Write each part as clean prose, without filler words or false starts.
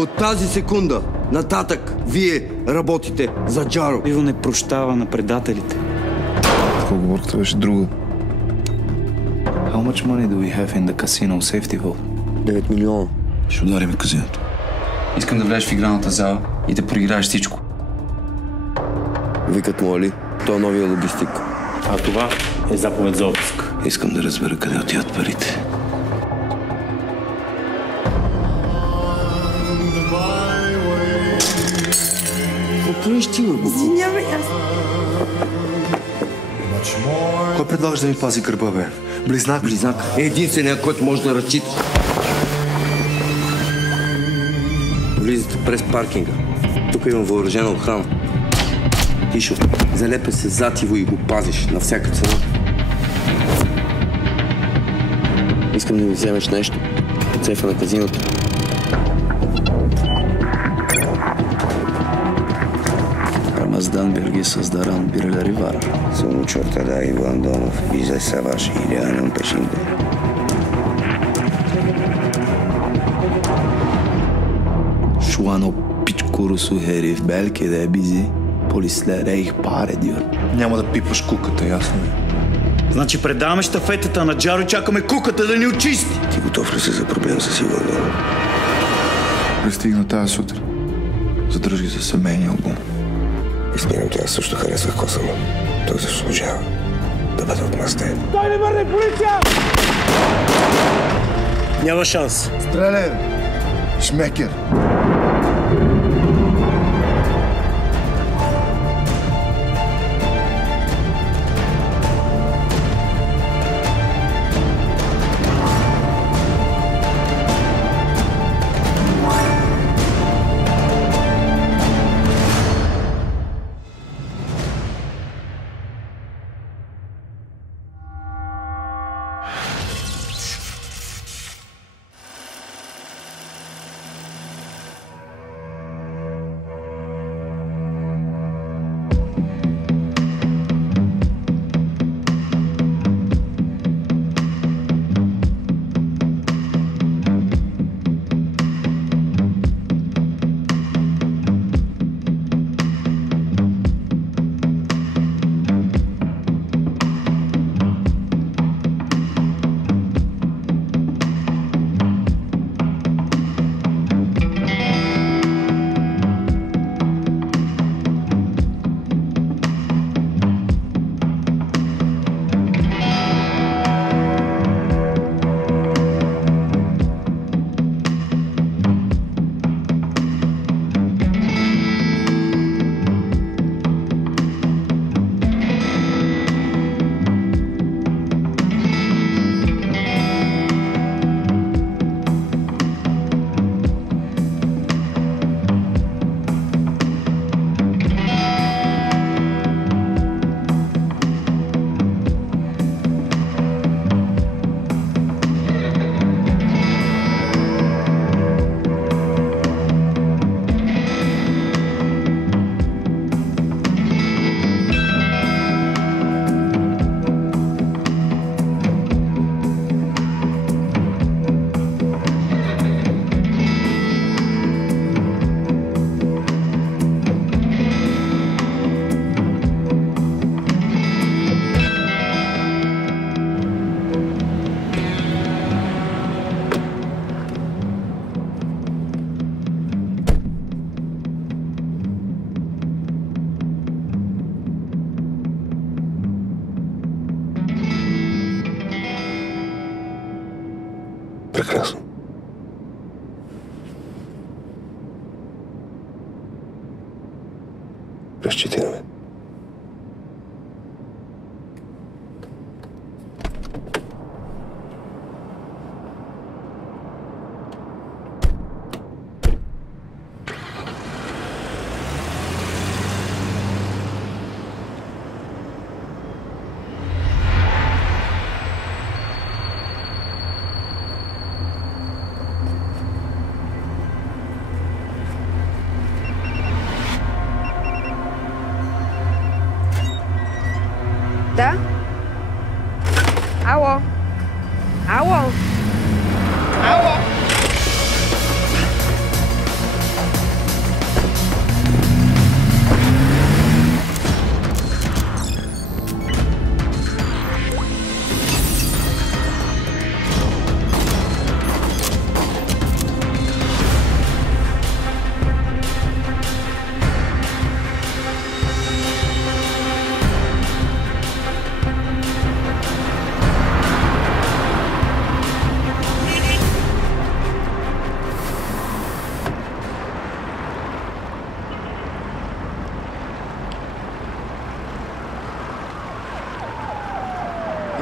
От тази секунда нататък вие работите за Джаро. Иво не прощава на предателите. Оговорката беше друга. How much money do we have in the casino safety vault? 9 милиона. Ще ударим казиното. Искам да влезеш в игралната зала и да проиграеш всичко. Викат му Али, той е новия логистик. А това е заповед за обиск. Искам да разбера къде отиват парите. Извинявай, аз... Кой предлагаш да ми пази гърба, бе? Близнак? Близнак е единственият, който може да разчита. Влизате през паркинга. Тук има въоръжена охрана. Тишо, залепя се зад Иво и го пазиш на всяка цена. Искам да ми вземеш нещо от сейфа на казиното. Рамаздан Белги създаран бirileri var. Sonuç ortada İvan Donov bize savaş ilanının peşinde. Şu an o piç kurusu herif belki de bizi polislere ihbar ediyor. Няма да пипаш куката, ясно ли? Значи предаваме щафетата на Джаро и чакаме куката да ни очисти. Ти готов ли си за проблем с Иван Донов? Пристигна тази сутрин. Задръж ги за семейния албум. Изминам, че аз също харесвах коса му. Той заслужава да бъде отмъстен. Няма шанс. Стреляй! Шмекер!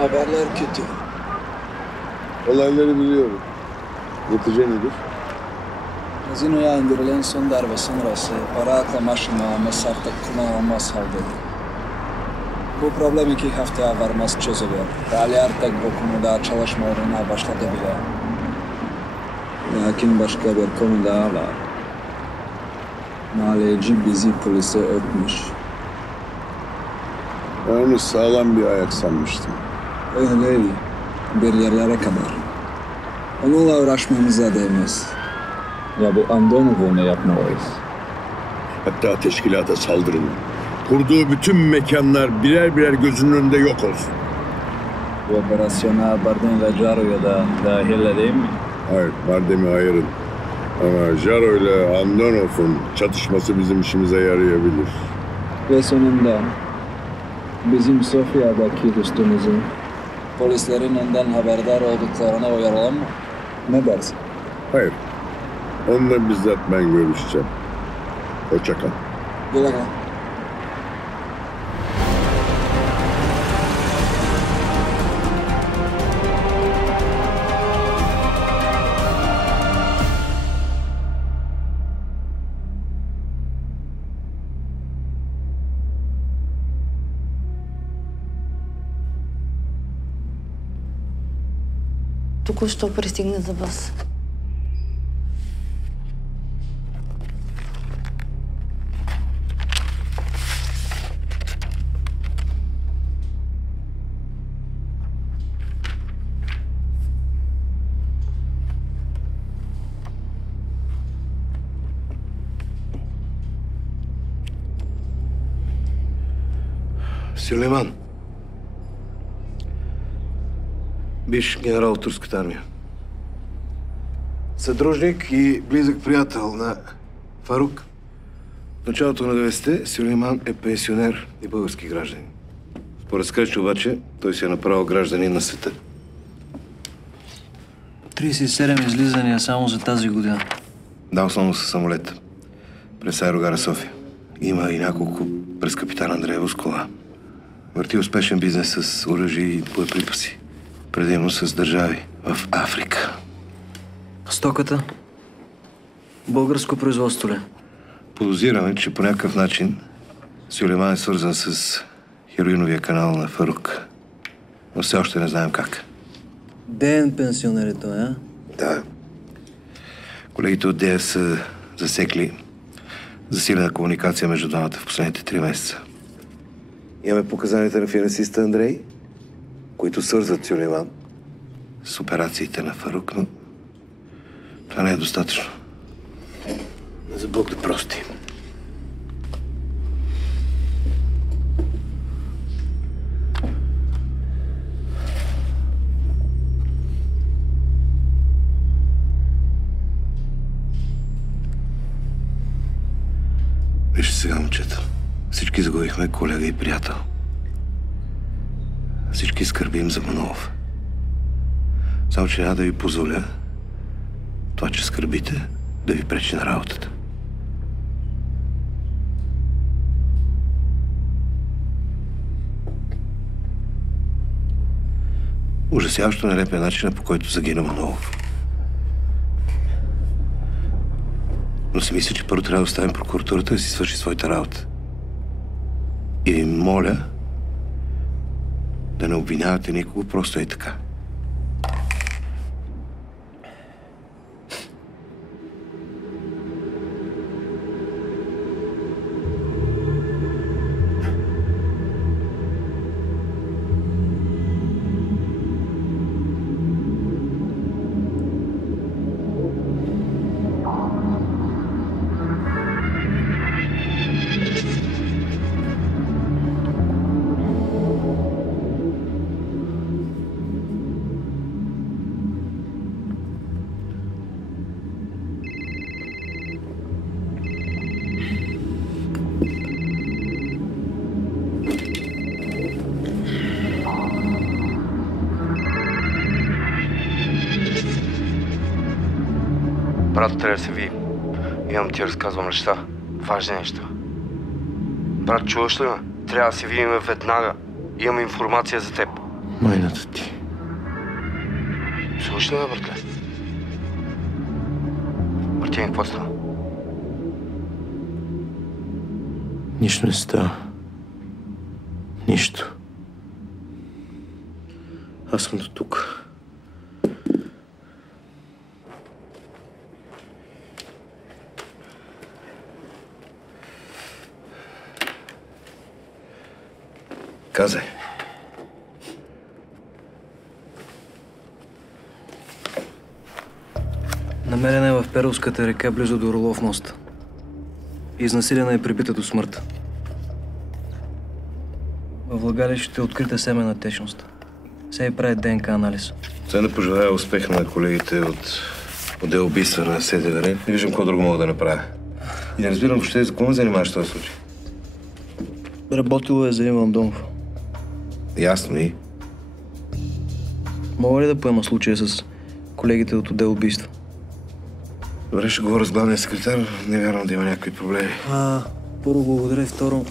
Haberler kötü. Olayları biliyorum. Netice nedir? Gazinoya indirilen son darbe sonrası para aklama şımarımız artık kullanılmaz haldedir. Bu problem 2 haftaya varmaz çözülüyor. Ali artık bu konuda çalışmalarına başladı bile. Lakin başka bir konu daha var. Maliyeci bizi polise öpmüş. Ben onu sağlam bir ayak sanmıştım. Öyle değil. Bir yerlere kadar. Onunla uğraşmamıza değmez. Ya bu Andonov'u ne yapmalıyız? Hatta teşkilata saldırın. Kurduğu bütün mekanlar birer birer gözünün önünde yok olsun. Bu operasyona Bardem ve Jaro'ya da dahil değil mi? Hayır, Bardem'i ayırın. Ama Jaro ile Andonov'un çatışması bizim işimize yarayabilir. Ve sonunda bizim Sofya'daki dostumuzun polislerin ondan haberdar olduklarına uyaralım mı? Ne dersin? Hayır. Onunla bizzat ben görüşeceğim. Hoşça kal. Güle güle. Току-що пристигна за вас. Сюлейман. Бивш генерал от турската армия. Съдружник и близък приятел на Фарук. В началото на 90-те Сюлейман е пенсионер и български гражданин. Според Скръч обаче той си е направил гражданин на света. 37 излизания само за тази година. Да, основно със самолета. През аерогара София. Има и няколко през капитан Андреево с кола. Върти успешен бизнес с оръжие и боеприпаси. Предимно с държави в Африка. Стоката? Българско производство ли? Подозираме, че по някакъв начин Сюлейман е свързан с хероиновия канал на Фарук. Но все още не знаем как. Ден пенсионер е той, а? Да. Колегите от ДЕА са засекли засилена комуникация между двамата в последните 3 месеца. Имаме показанията на финансиста Андрей, които свързват Сюлейман с операциите на Фарук, но това не е достатъчно. За Бог да прости. Вижте сега, момчета. Всички загубихме колега и приятел. Всички скърбим за Манолов. Само, че няма да ви позволя това, че скърбите, да ви пречи на работата. Ужасяващо нелепия начин, по който загина Манолов. Но си мисля, че първо трябва да оставим прокуратурата да си свърши своята работа. И ви моля да не обвинявате никого просто е така. Брат, трябва да се видим. Имам ти разказвам неща. Важни неща. Брат, чуваш ли ме? Трябва да се видим веднага. Имам информация за теб. Майната ти. Все още ме, братле? Мартин, какво става? Нищо не става. Нищо. Аз съм до тук. Казай. Намерена е в Перовската река, близо до Орлов мост. Изнасилена е прибита до смърт. Във влагалището е открита семена течност. Се прави ДНК анализ. Сега да пожелая успех на колегите от отдел убийства на СДВР. Не виждам какво друго мога да направя. И не разбирам въобще за какво ме занимаваш в този случай. Работило е за Иван Донов. Ясно и. Мога ли да поема случая с колегите от отдел убийства? Добре, ще говоря с главния секретар. Не вярвам да има някакви проблеми. Първо благодаря и второ...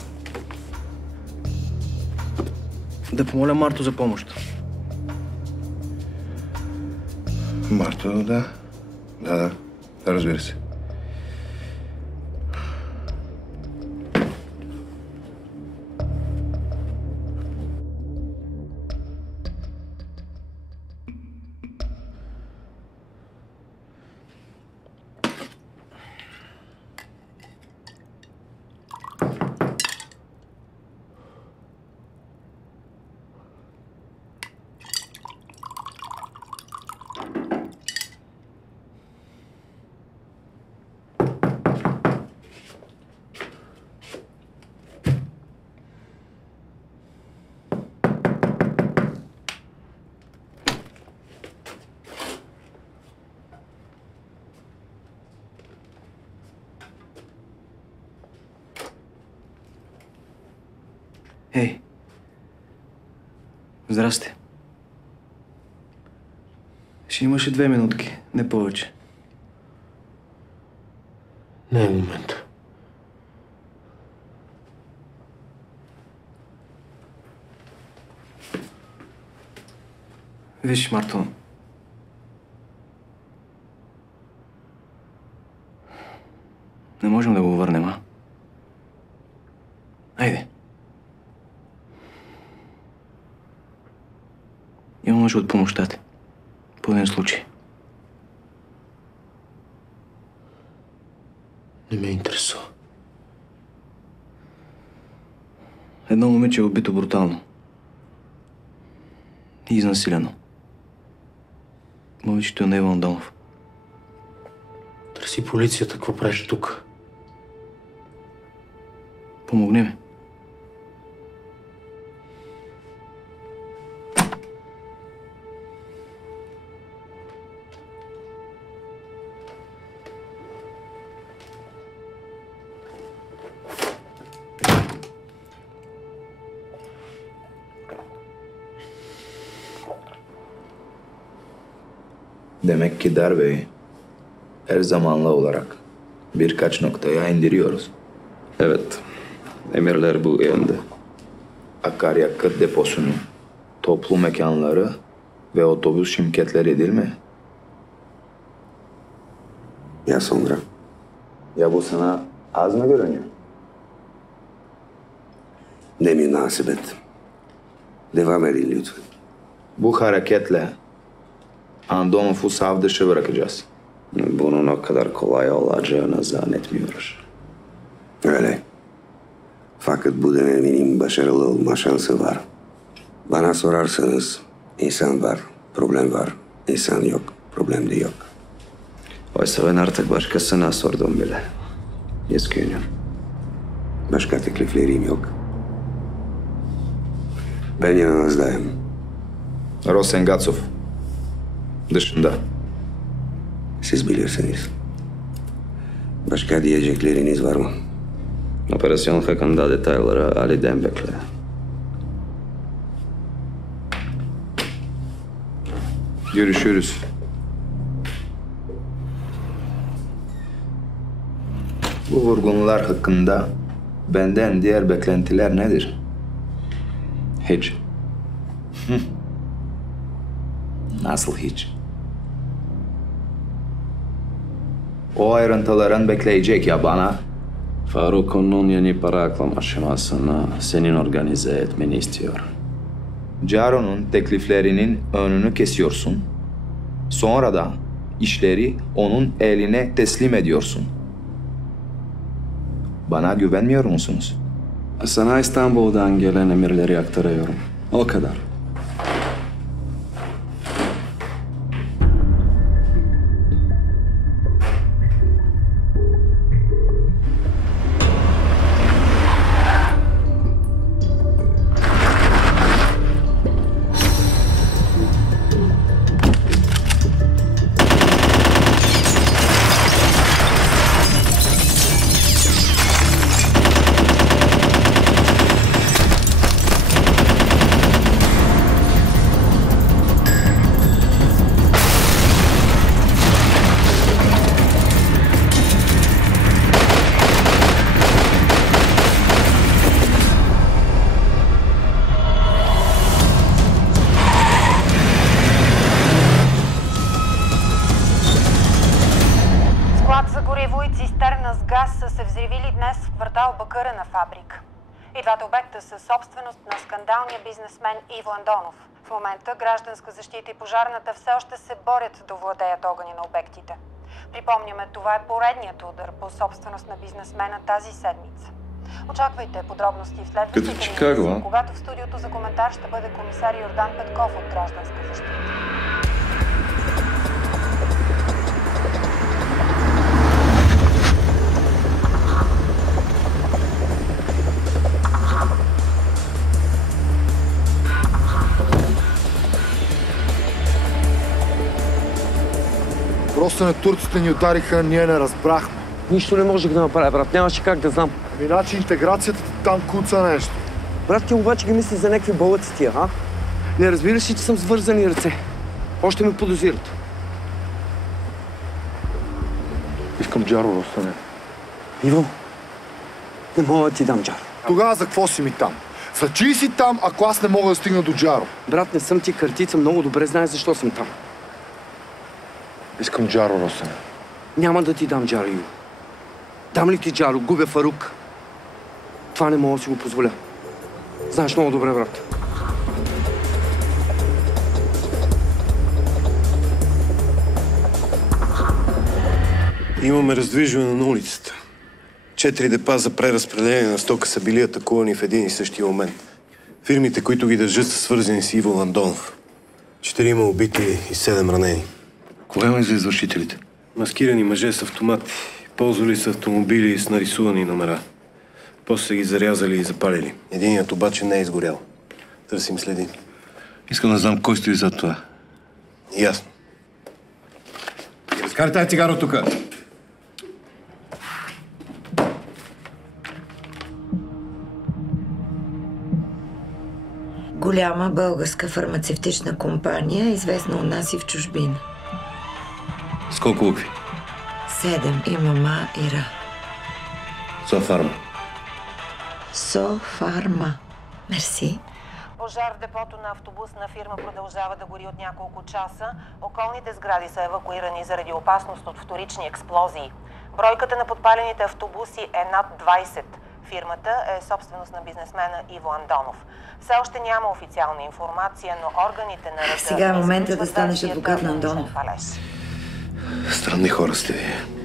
Да помоля Марто за помощ. Марто, да. Да, разбира се. Ей! Здрасти. Ще имаше 2 минутки, не повече. Не е момента. Виж, Марто. Не можем да го върнем, а? Айде. Имам нужда от помощта ти. По един случай. Не ме интересува. Едно момиче е убито брутално. И изнасилено. Момичето е на Иван Донов. Търси полицията, какво правиш тук? Помогни ми. Demek ki darbeyi her zamanlı olarak birkaç noktaya indiriyoruz. Evet, emirler bu yönde. Akaryakıt deposunu, toplu mekanları ve otobüs şirketleri değil mi? Ya sonra? Ya bu sana az mı görünüyor? Ne münasebet. Devam edin lütfen. Bu hareketle Andonov'u sav dışı bırakacağız. Bunun o kadar kolay olacağını zannetmiyoruz. Öyle. Fakat bu döneminin başarılı olma şansı var. Bana sorarsanız insan var, problem var. İnsan yok, problem de yok. Oysa ben artık başkasına sordum bile. Üzgünüm. Başka tekliflerim yok. Ben yanınızdayım. Rosengatsov dışında. Siz bilirsiniz. Başka diyecekleriniz var mı? Operasyon hakkında detayları Ali'den bekle. Görüşürüz. Bu vurgunlar hakkında benden diğer beklentiler nedir? Hiç. Nasıl hiç? O ayrıntıların bekleyecek ya bana. Faruk onun yeni para aklamasını senin organize etmeni istiyor. Caro'nun tekliflerinin önünü kesiyorsun. Sonra da işleri onun eline teslim ediyorsun. Bana güvenmiyor musunuz? Sana İstanbul'dan gelen emirleri aktarıyorum. O kadar. И двата обекта са собственост на скандалния бизнесмен Иво Андонов. В момента гражданска защита и пожарната все още се борят да владеят огъня на обектите. Припомняме, това е поредният удар по собственост на бизнесмена тази седмица. Очаквайте подробности в следващите минути, когато в студиото за коментар ще бъде комисар Йордан Петков от Гражданска защита. Просто на турците ни удариха, ние не разбрахме. Нищо не можех да направя, брат. Нямаше как да знам. Иначе интеграцията там куца нещо. Брат, ти обаче ги мисли за някакви бълъци тия, а? Не разбираш ли, че съм с вързани ръце? Още ме подозират. Искам Джаро, Ростане. Иво, не мога да ти дам Джаро. Тогава за какво си ми там? За чий си там, ако аз не мога да стигна до Джаро? Брат, не съм ти картица, много добре знаеш защо съм там. Искам Джаро, Ростане. Няма да ти дам Джаро, Иво. Дам ли ти Джаро, губя Фарук. Това не мога да си го позволя. Знаеш много добре, брат. Имаме раздвижване на улицата. 4 депа за преразпределение на стока са били атакувани в един и същи момент. Фирмите, които ги държат, са свързани с Иво Андонов. 4 убити и 7 ранени. Кога има за извършителите? Маскирани мъже с автомати. Ползвали са автомобили с нарисувани номера. После са ги зарязали и запалили. Единият обаче не е изгорял. Търсим следи. Искам да знам кой стои зад това. Ясно. Разкарай тази цигара от тука. Голяма българска фармацевтична компания, известна у нас и в чужбина. С колко букви? 7 и мама Ира. Софарма. Софарма. Мерси. Пожар в депото на автобусна фирма продължава да гори от няколко часа. Околните сгради са евакуирани заради опасност от вторични експлозии. Бройката на подпалените автобуси е над 20. Фирмата е собственост на бизнесмена Иво Андонов. Все още няма официална информация, но органите на ръда... Сега е момента да станеш адвокат на Андонов. Странни хора сте ви.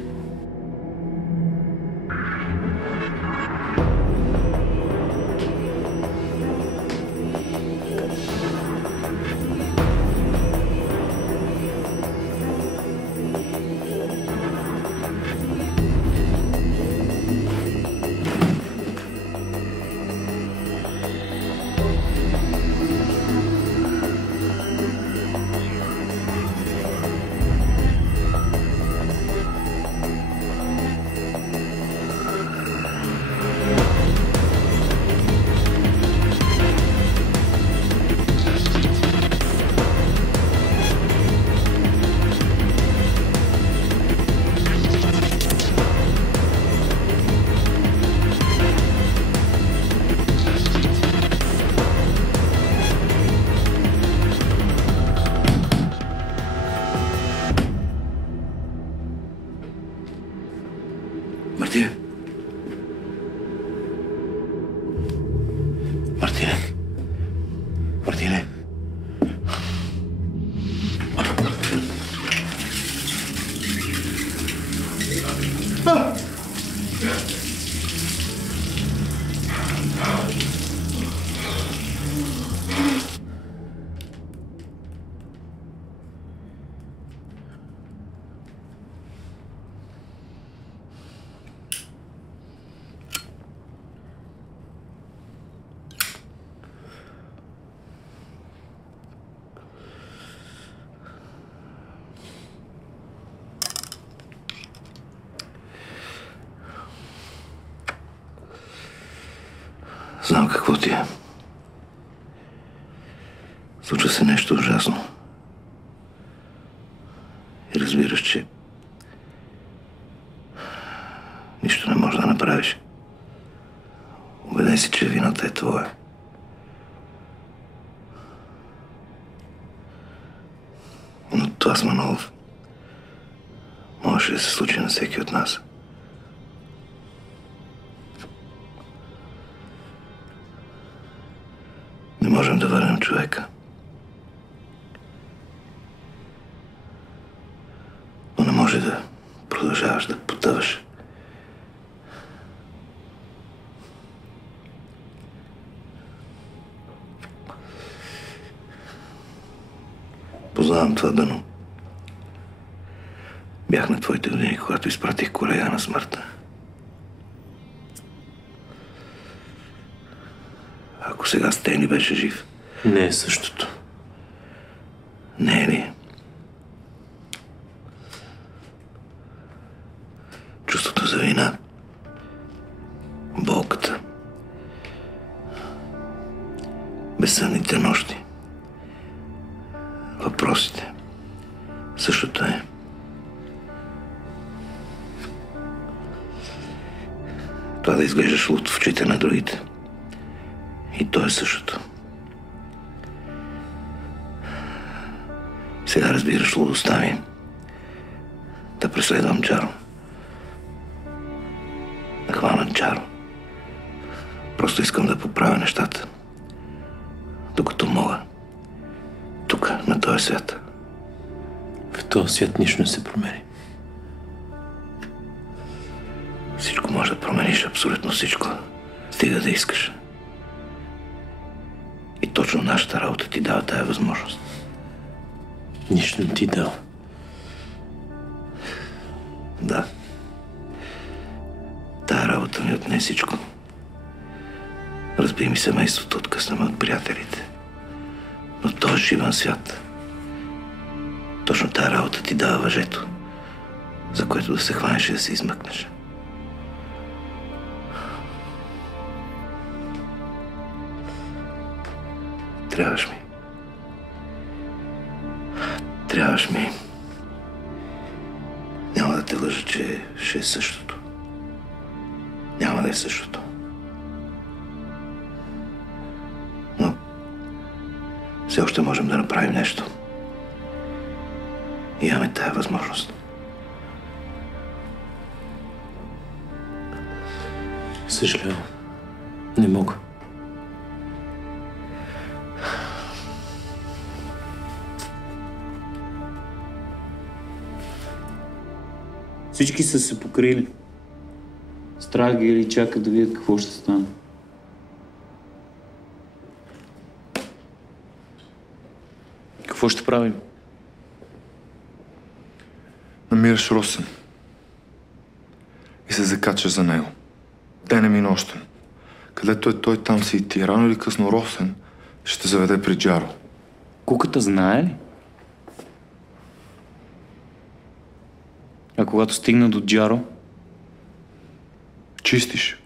Мартине! Мартине! Мартине! Знам какво ти е. Случва се нещо ужасно. И разбираш, че нищо не можеш да направиш. Убеден си, че вината е твоя. Но това с Манолов можеше да се случи на всеки от нас. Не можем да върнем човека. Но не може да продължаваш да потъваш. Познавам това дъно. Бях на твоите години, когато изпратих колега на смъртта. Ако сега Стейни беше жив... Не е същото. Не е ли? Чувството за вина, болката, безсънните нощи, въпросите. Същото е. Това да изглеждаш луд в очите на другите. И то е същото. Сега разбираш лудостта ми да преследвам Джаро. Да хвана Джаро. Просто искам да поправя нещата. Докато мога. Тук, на този свят. В този свят нищо не се промени. Всичко може да промениш, абсолютно всичко. Стига да искаш. И точно нашата работа ти дава тая възможност. Нищо не ти дава. Да. Тая работа ми отне всичко. Разби ми семейството, откъсна ме от приятелите. Но този живен свят. Точно тая работа ти дава въжето, за което да се хванеш и да се измъкнеш. Трябваш ми. Трябваш ми. Няма да те лъжа, че ще е същото. Няма да е същото. Но все още можем да направим нещо. И имаме тая възможност. Съжалявам. Не мога. Всички са се покрили. Страх ги или чакат да видят какво ще стане. Какво ще правим? Намираш Росен и се закачаш за него. Денем и нощем. Където е той, там си и ти. Рано или късно Росен ще те заведе при Джаро. Куката знае ли? А когато стигна до Джаро? Чистиш.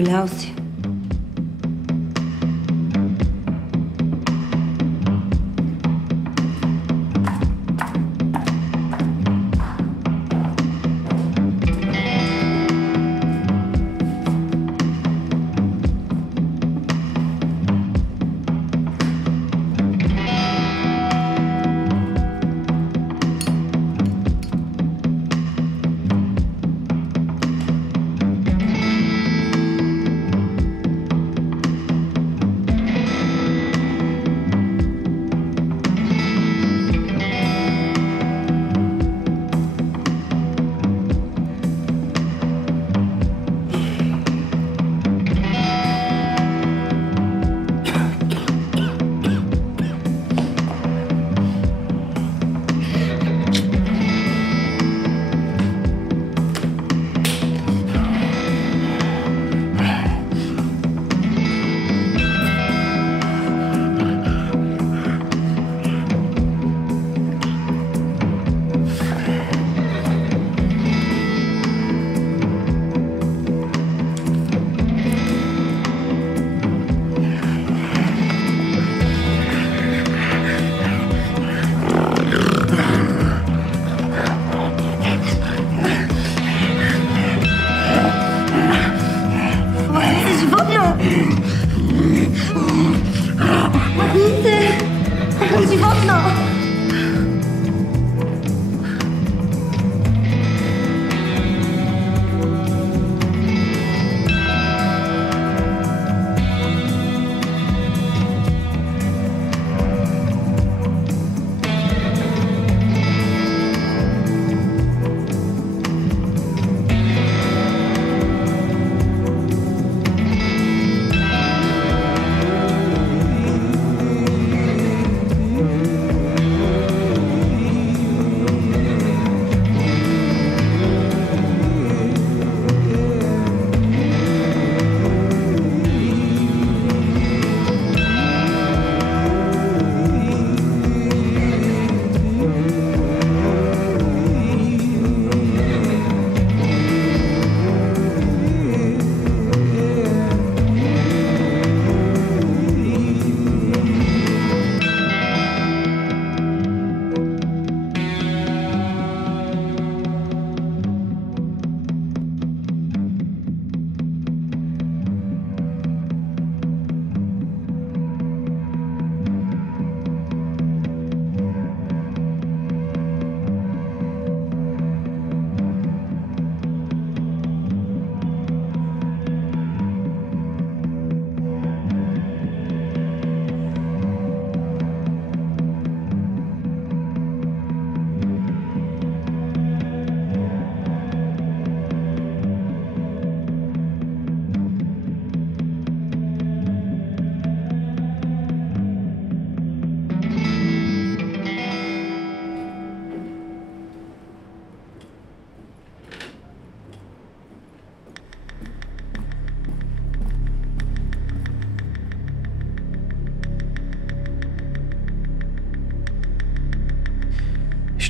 Набелял си.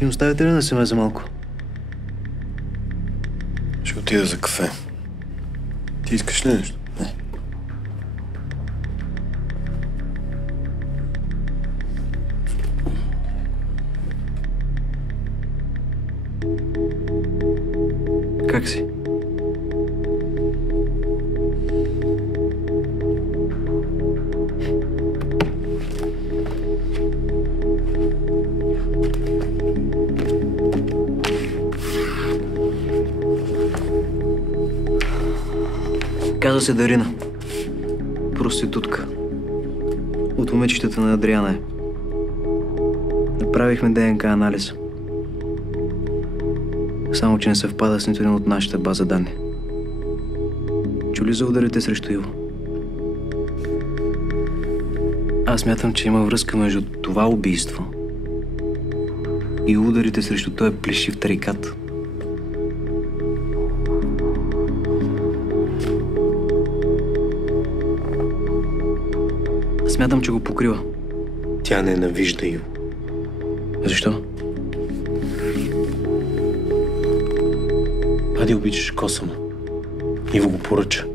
Ще ни оставите ли да се за малко? Ще отида за кафе. Ти искаш ли нещо? Не. Как си? Казва се Дарина. Проститутка. От момичетата на Адриана е. Направихме ДНК анализ. Само че не съвпада с нито един от нашата база данни. Чули за ударите срещу Иво? Аз смятам, че има връзка между това убийство и ударите срещу този плешив тарикат. Смятам, че го покрива. Тя ненавижда Иво. Защо? Ади обичаш Косама. Иво го поръча.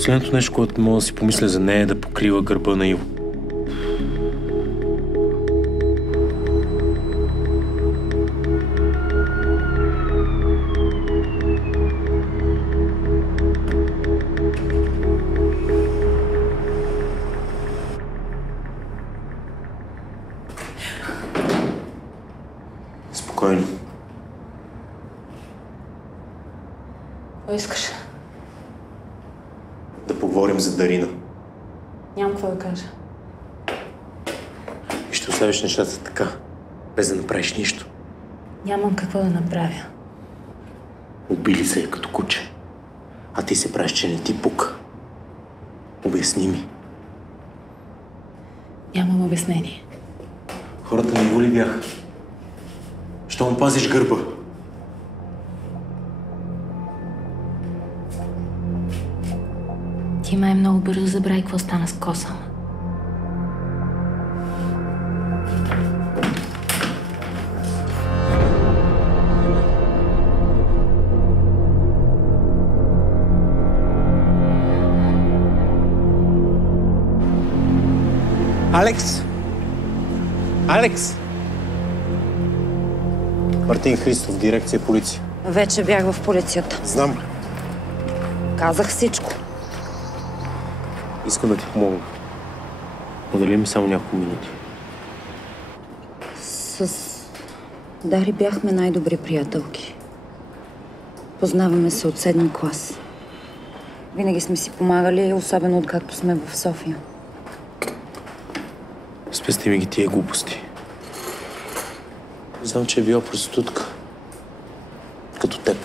Последното нещо, което мога да си помисля за нея е да покрива гърба на Иво. Спокойно. Какво искаш? Да поговорим за Дарина. Нямам какво да кажа. И ще оставиш нещата така, без да направиш нищо. Нямам какво да направя. Убили се я като куче. А ти се правиш, че не ти пука. Обясни ми. Нямам обяснение. Хората на Иво ли бяха? Що му пазиш гърба? Ти май много бързо забрави какво стана с Косъм. Алекс! Алекс! Мартин Христов, дирекция полиция. Вече бях в полицията. Знам. Казах всичко. Искам да ти помогна. Подели ми само няколко минути. С Дари бяхме най-добри приятелки. Познаваме се от 7 клас. Винаги сме си помагали, особено откакто сме в София. Спести ми ги тия глупости. Знам, че е била проститутка. Като теб.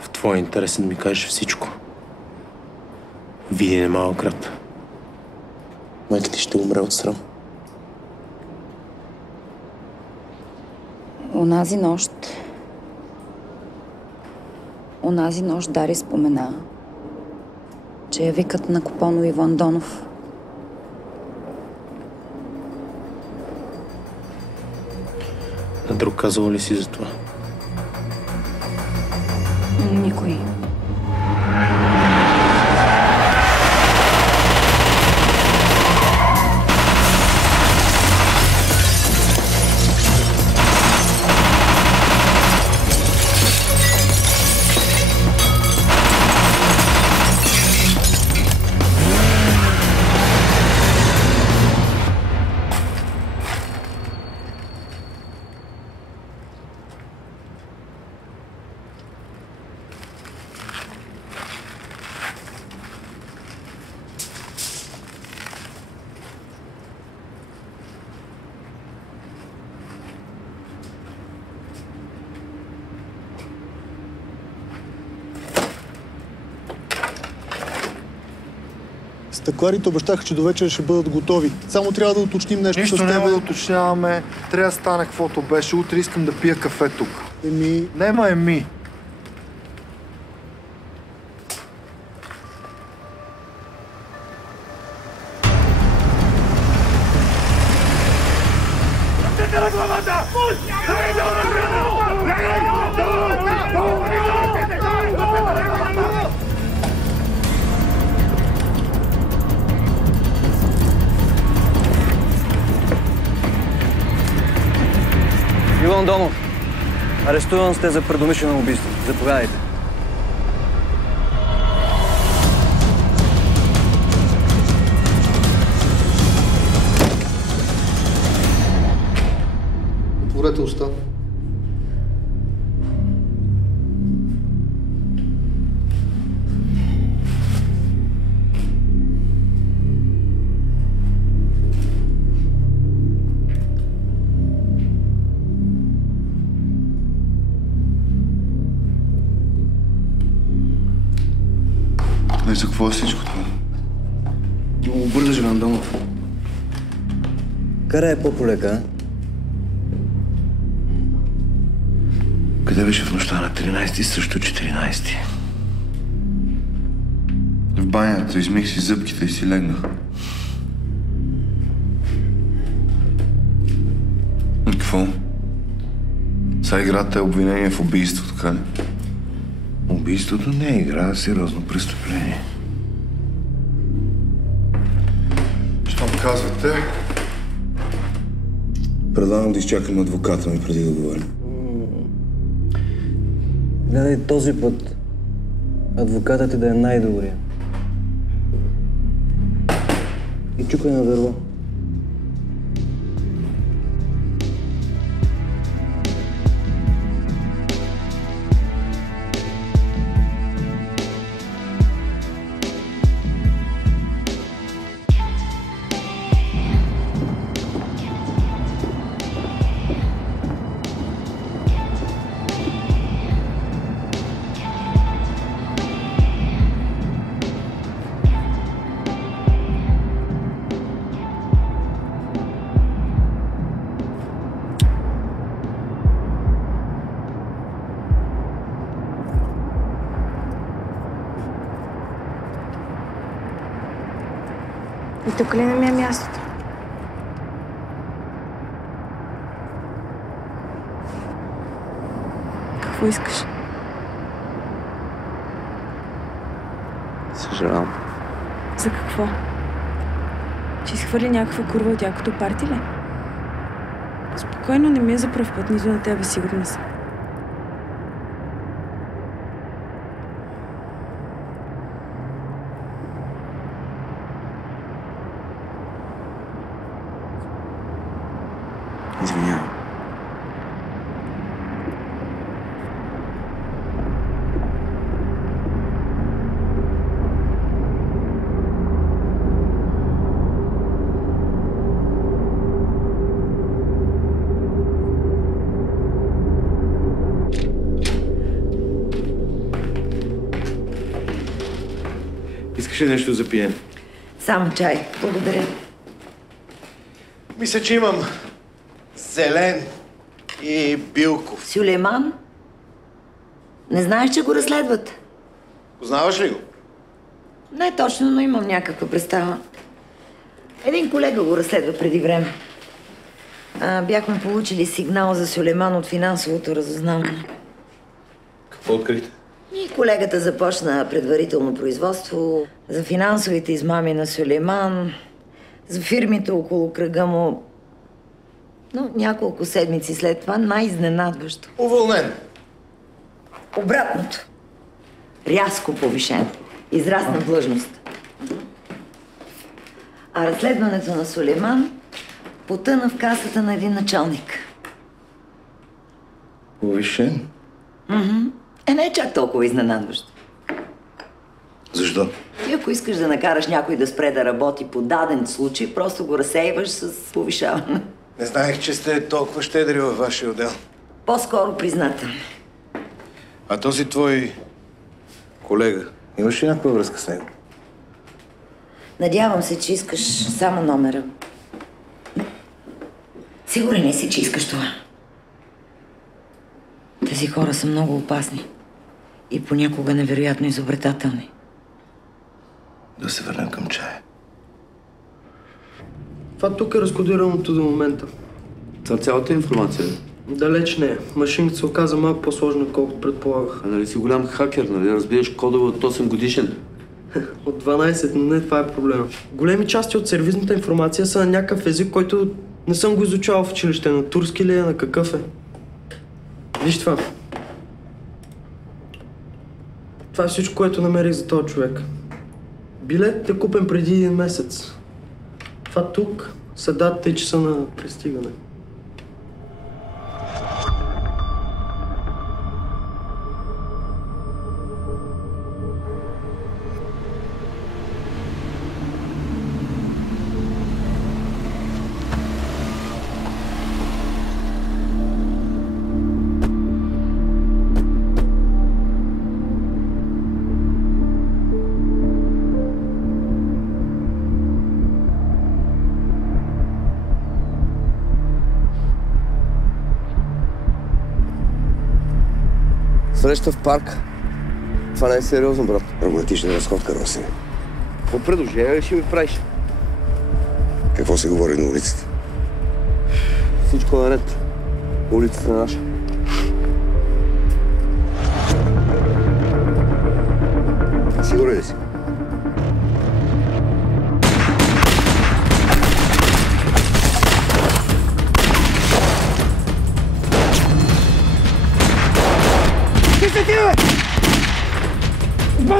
В твоя интерес да ми кажеш всичко. Видин е малък град. Майка ти ще умре от срам. Онази нощ Дари спомена, че я викат на Купоно Иво Андонов. На друг казала ли си за това? Никой. Стъкларите обещаха, че до вечера ще бъдат готови. Само трябва да уточним нещо с теб. Нищо няма да уточняваме. Трябва да стане каквото беше. Утре искам да пия кафе тук. Нема еми. Иво Андонов, арестуван сте за предумишлено убийство. Заповядайте. Отворете уста. За какво е всичко това? Много бързаш, Андонов. Карай по-полека. Къде беше в нощта на 13-ти, също 14-ти? В банята. Измих си зъбките и си легнах. И какво? Сега играта е обвинение в убийство, така ли? Убийството не е игра, а сериозно престъпление. Щом казвате, предлагам да изчакаме адвоката ми преди да говорим. Гледай този път. Адвокатът ти да е най-добрия. И чукай на дърво. И тук ли не ми е мястото? Какво искаш? Съжалявам. За какво? Че изхвърли някаква курва от якото парти ли? Спокойно, не ми е за пръв път, нито на тебе, сигурна съм. Извинявам. Искаш ли нещо за пиене? Само чай. Благодаря. Мисля, че имам зелен и билков. Сюлейман? Не знаеш, че го разследват? Познаваш ли го? Не точно, но имам някаква представа. Един колега го разследва преди време. Бяхме получили сигнал за Сюлейман от финансовото разузнаване. Какво открихте? И колегата започна предварително производство за финансовите измами на Сюлейман, за фирмите около кръга му. Но няколко седмици след това най-изненадващо. Уволнен. Обратното. Рязко повишен. Израсна длъжност. А разследването на Сюлейман потъна в касата на един началник. Повишен? Не е чак толкова изненадващо. Защо? Ти ако искаш да накараш някой да спре да работи по даден случай, просто го разсейваш с повишаване. Не знаех, че сте толкова щедри във вашия отдел. По-скоро признателни. А този твой колега, имаш ли някаква връзка с него? Надявам се, че искаш само номера. Сигурен ли си, че искаш това? Тези хора са много опасни. И понякога невероятно изобретателни. Да се върнем към чая. Това тук е разкодираното до момента. Това цялата информация? Далеч не е. Машинката се оказа малко по-сложна, отколкото предполагах. А нали си голям хакер, нали? Разбираш кодове от 8 годишен. От 12, но не това е проблема. Големи части от сервизната информация са на някакъв език, който не съм го изучавал в училище. На турски ли е, на какъв е? Виж това. Това е всичко, което намерих за този човек. Билет е купен преди 1 месец. Това тук са датата и часа на пристигане. Среща в парк. Това не е сериозно, брат. Прагматична разходка, Росен. Какво предложение ще ми правиш? Какво се говори на улицата? Всичко наред. Улицата е наша.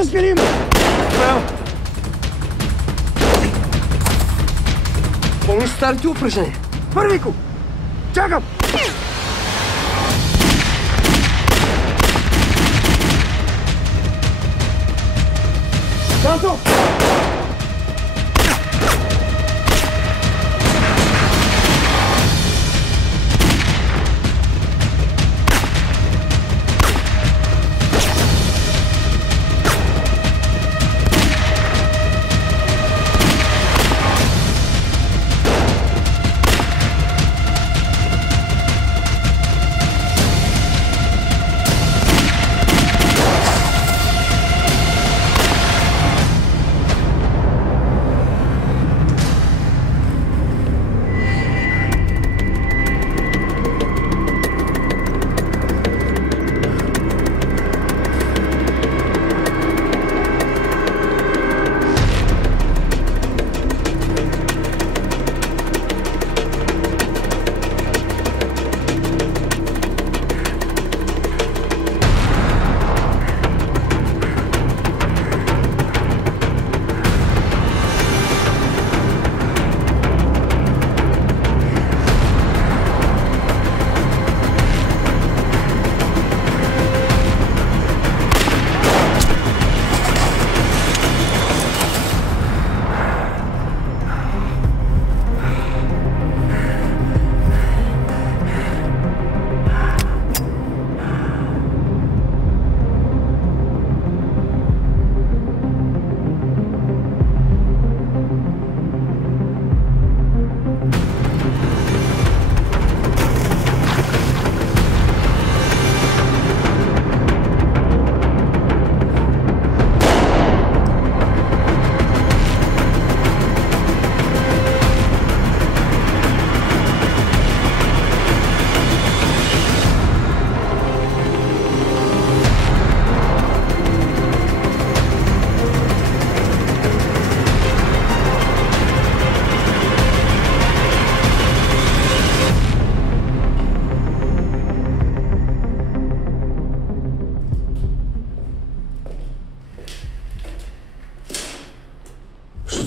Разкъде има! Помниш старите упражнения? Първико! Чакам! Санто!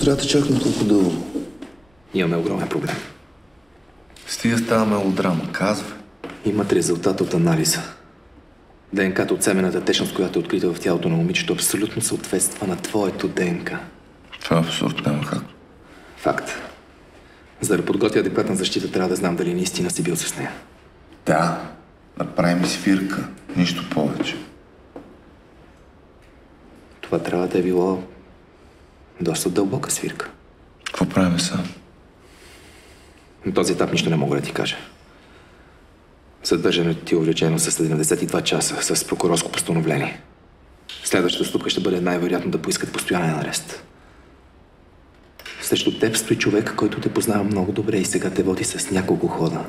Трябва да чакам толкова дълго. Имаме огромен проблем. Стига става мелодрама, казвай. Имат резултат от анализа. ДНК-то от семената течност, която е открита в тялото на момичето, абсолютно съответства на твоето ДНК. Това е абсурд, няма как. Факт. За да подготвя адекватна защита, трябва да знам дали наистина си бил с нея. Да, направим свирка. Нищо повече. Това трябва да е било доста дълбока свирка. Какво правим сега? На този етап нищо не мога да ти кажа. Задържането ти е увлечено с 72 часа с прокурорско постановление. Следващата стъпка ще бъде най-вероятно да поискат постоянен арест. Срещу теб стои човек, който те познава много добре и сега те води с няколко хода.